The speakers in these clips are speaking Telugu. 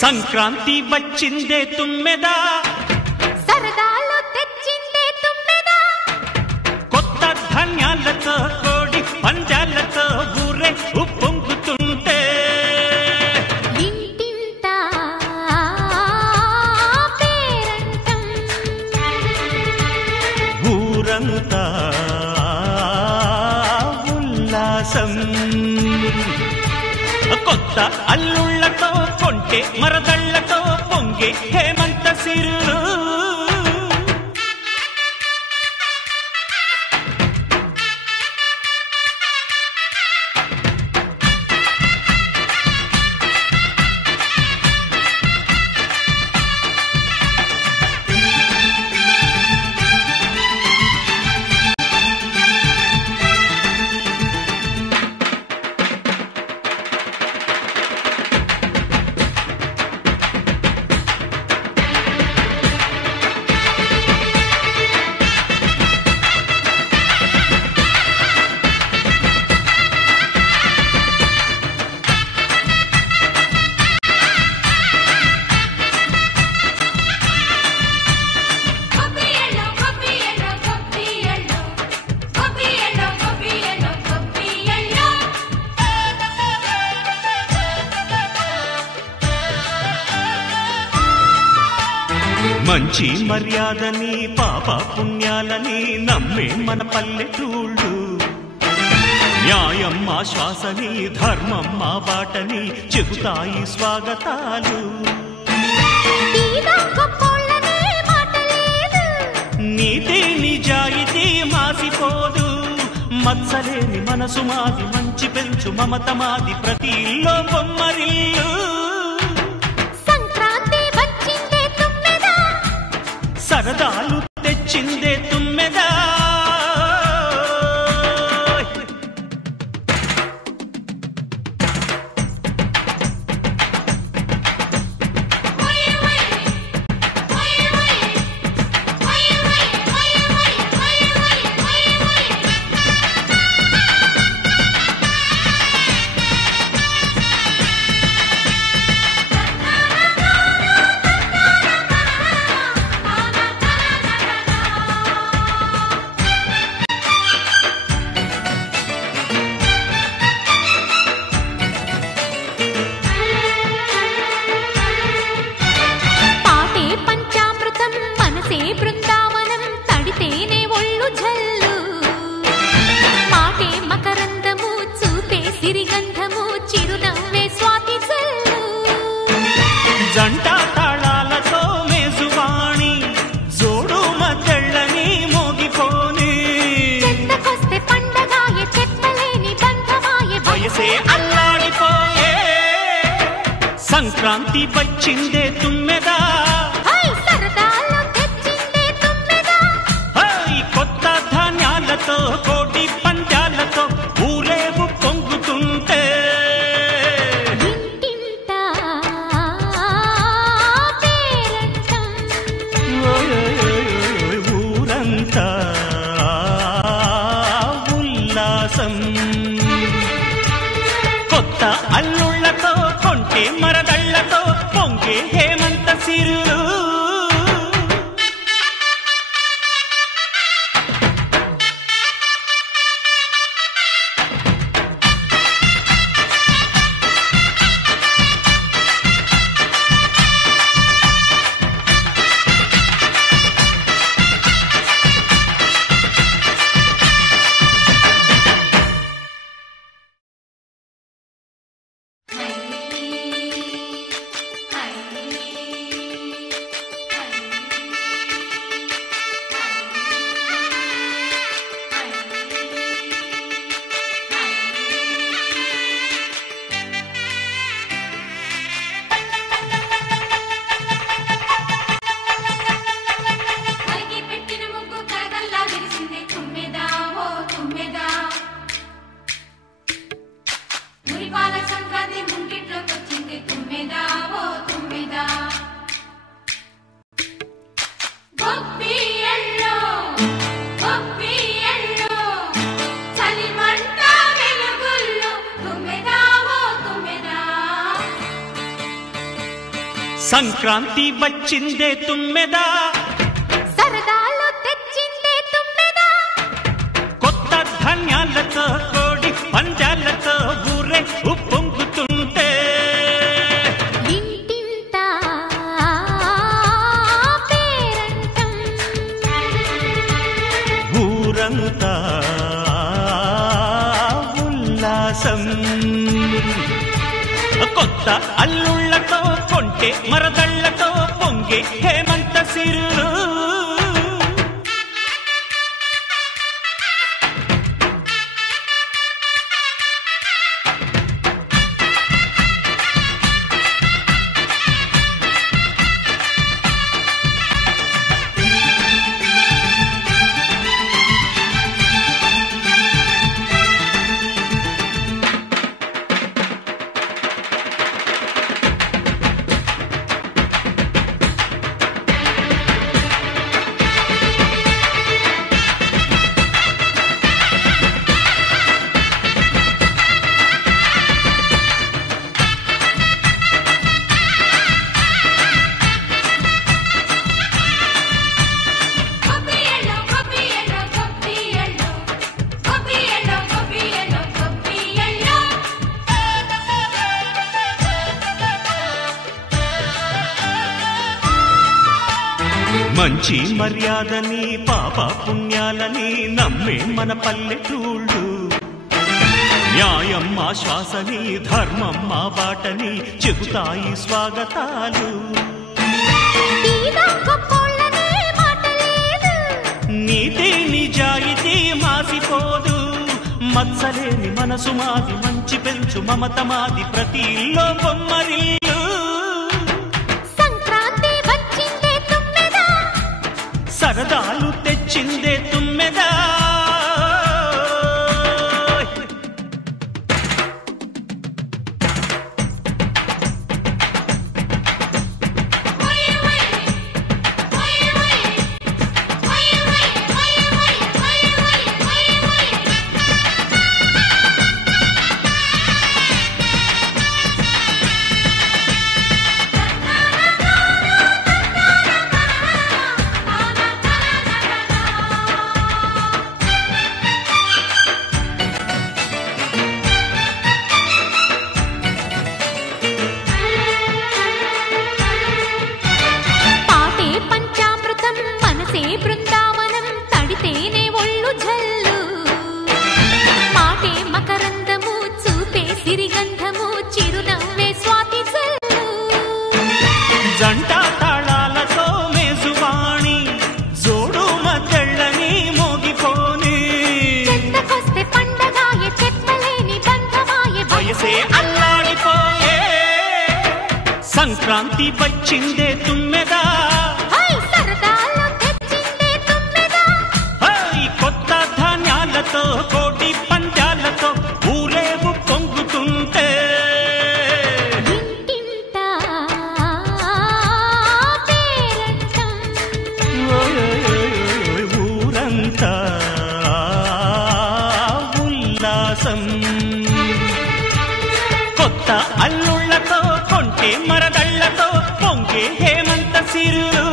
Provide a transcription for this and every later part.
సంక్రాంతి వచ్చిందే తుమ్మెదా, సరదాలు తెచ్చిందే తుమ్మెదా, కొత్త ధాన్యాలతో కోడి పంజాలతో ఊరే ఉప్పొంగుతుంటే ఇంటింత పేరంటం, ఊరంతా ఉల్లాసం. కొత్త అల్లుళ్లతో కొంటే మరదళ్లతో పొంగే హేమంత సిరులు. మంచి మర్యాదని పాప పుణ్యాలని నమ్మే మన పల్లెటూళ్ళు, న్యాయం మా శ్వాసని ధర్మం మా బాటని చెబుతాయి స్వాగతాలు. నీతి నిజాయితీ మాసిపోదు, మత్సలేని మనసు మాది, మంచి పెంచు మమత మాది, ప్రతి ఇల్లో బొమ్మరిల్లు. సరదాలు తెచ్చిందే తుమ్మెదా, బృందావనం తడితేనే ఒళ్ళు జల్లు, మాటే మకరందము చూపే సిరిగంధము, చిరునవ్వే స్వాతి జల్లు. జంట తాళాలతో మేజువాణి జోడు మద్దళ్ళని మోగిపోని, చెత్తకొస్తే పండగాయ చెప్పలేని బంధమాయ, వయసే అల్లాడిపోయే. సంక్రాంతి వచ్చిందే తుమ్మెదా, కోటి పంజాలతో ఊరేగు పొంగుతుంటే ఇంటింత పేరంటం, ఊరంతా ఉల్లాసం. కొత్త అల్లుళ్లతో కొంటే మరదళ్లతో పొంగే హేమంత సిరులు. సంక్రాంతి వచ్చిందే తుమ్మెదా, సరదాలు తెచ్చిందే తుమ్మెదా, కొత్త ధాన్యాలతో కోడి పందాలతో ఊరే ఉప్పొంగుతుంటే ఇంటింత పేరంటం, ఊరంతా ఉల్లాసం. కొత్త అల్లుళ్లతో కొంటే మరదళ్లతో పొంగే హేమంత సిరులు. మంచి మర్యాదని పాప పుణ్యాలని నమ్మే మన పల్లెటూళ్ళు, న్యాయం మా శ్వాసని ధర్మం మా బాటని చెబుతాయి స్వాగతాలు. నీతి నిజాయితీ మాసిపోదు, మత్సలేని మనసు మాది, మంచి పెంచు మమత మాది, ప్రతి ఇల్లో బొమ్మరిల్లు. సరదాలు తెచ్చిందే తుమ్మెదా, బృందావనం తడితేనే ఒళ్ళు జల్లు, మాటే మకరందము చూపే సిరిగంధము చిరునవ్వే స్వాతి జల్లు. జంట తాళాలతో మేజువాణి జోడు మద్దళ్ళని మోగిపోని, చెత్తకొస్తే పండగాయే చెప్పలేని బంధమాయే, వయసే అల్లాడిపోయే. సంక్రాంతి వచ్చిందే తుమ్మెదా, కోటి పందాలతో ఊరేగు పొంగుతుంటే ఇంటింత పేరంటం, ఊరంతా ఉల్లాసం. కొత్త అల్లుళ్లతో కొంటే మరదళ్లతో పొంగే హేమంత సిరులు.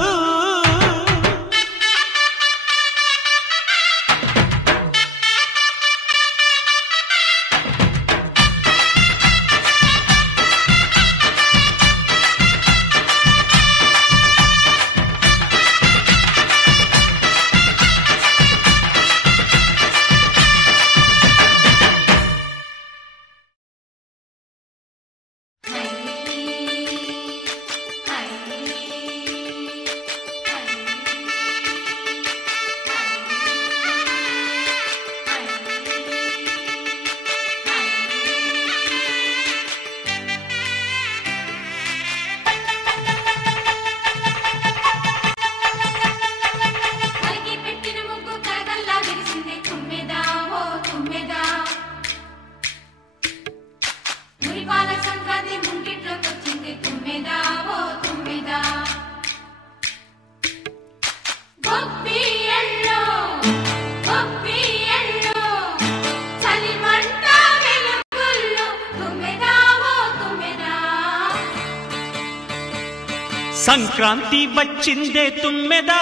సంక్రాంతి వచ్చిందే తుమ్మెదా,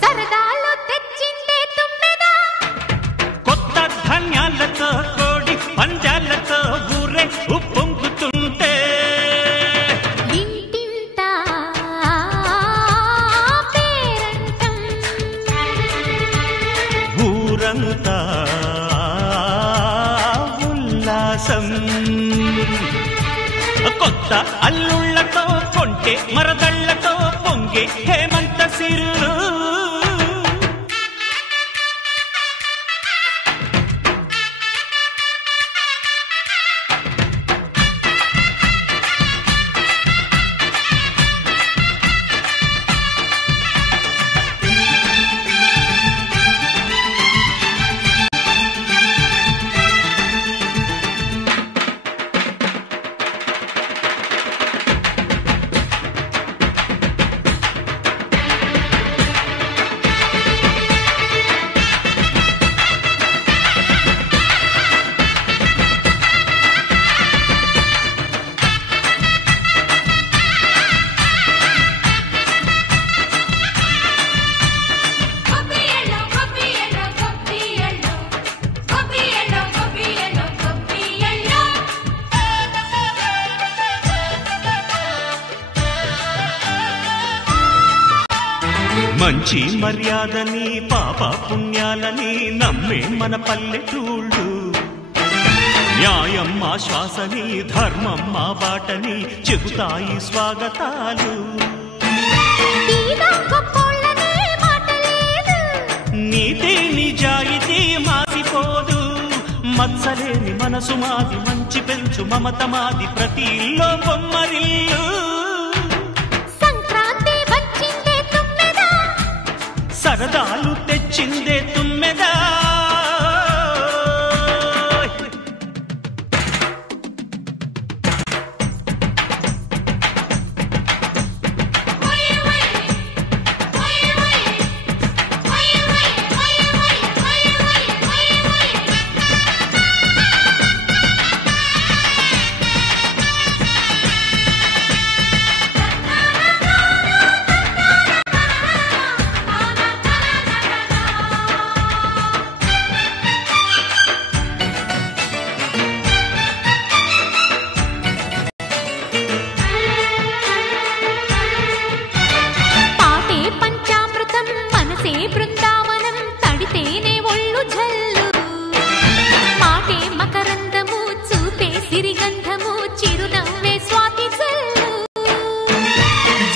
సరదాలు తెచ్చిందే తుమ్మెదా, కొత్త ధాన్యాలతో కోడి పంజాలతో ఊరే ఉప్పొంగుతుంటే ఇంటింత పేరంటం, ఊరంతా ఉల్లాసం. కొత్త అల్లుళ్లతో కొంటే మరదళ్లతో పొంగే హేమంత సిరులు. మంచి మర్యాదని పాప పుణ్యాలని నమ్మే మన పల్లెటూళ్ళు, న్యాయం మా శ్వాసని ధర్మం మా బాటని చెబుతాయి స్వాగతాలు. నీతి నిజాయితీ మాసిపోదు, మత్సలేని మనసు మాది, మంచి పెంచు మమత మాది, ప్రతి ఇల్లో బొమ్మరిల్లు. సరదాలు తెచ్చిందే తుమ్మెదా,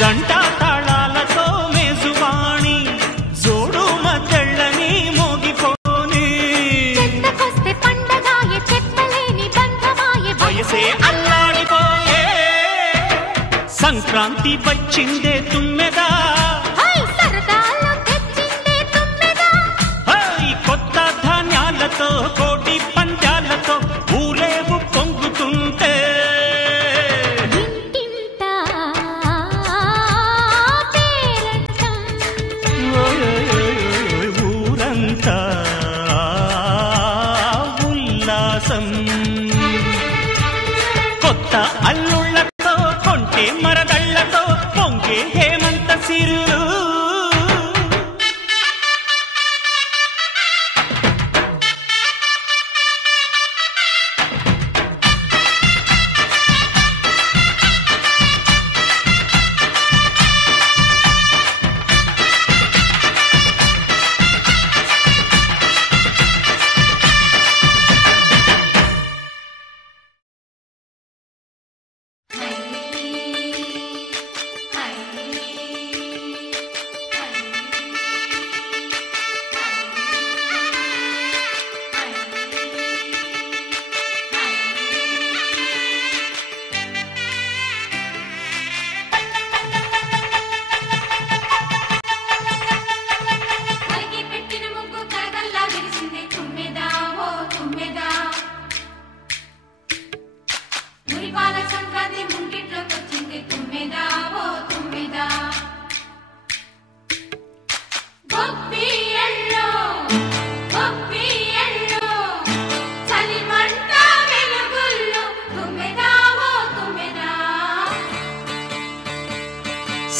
జంట తాళాలతో మేజువాణి జోడు మద్దళ్ళని మోగిపోని, చెత్తకొస్తే పండగాయే చెప్పలేని బంధమాయే, వయసే అల్లాడిపోయే. సంక్రాంతి వచ్చిందే తుమ్మెదా, సరదాలు తెచ్చిందే తుమ్మెదా, కొత్త ధాన్యాలతో కోటి పంజాలతో ఊరేగు పొంగుతుంటే ఊరంతా ఉల్లాసం. కొత్త అల్లుళ్లతో కొంటే మరదళ్లతో పొంగే హేమంత సిరులు.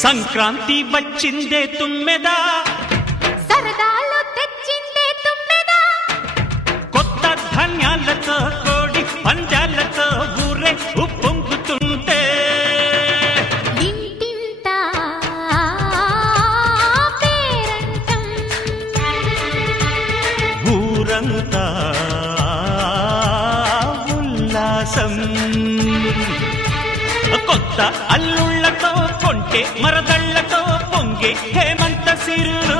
సంక్రాంతి వచ్చిందే తుమ్మెదా, సరదాలు తెచ్చిందే తుమ్మెదా. కొత్త ధాన్యాలతో కోడి పంజాలతో ఊరే ఉప్పొంగుతుంటే ఇంటింటా పేరంటం, ఊరంతా ఉల్లాసం. కొత్త అల్లుళ్లతో కొంటే మరదళ్లతో పొంగే హేమంత సిరులు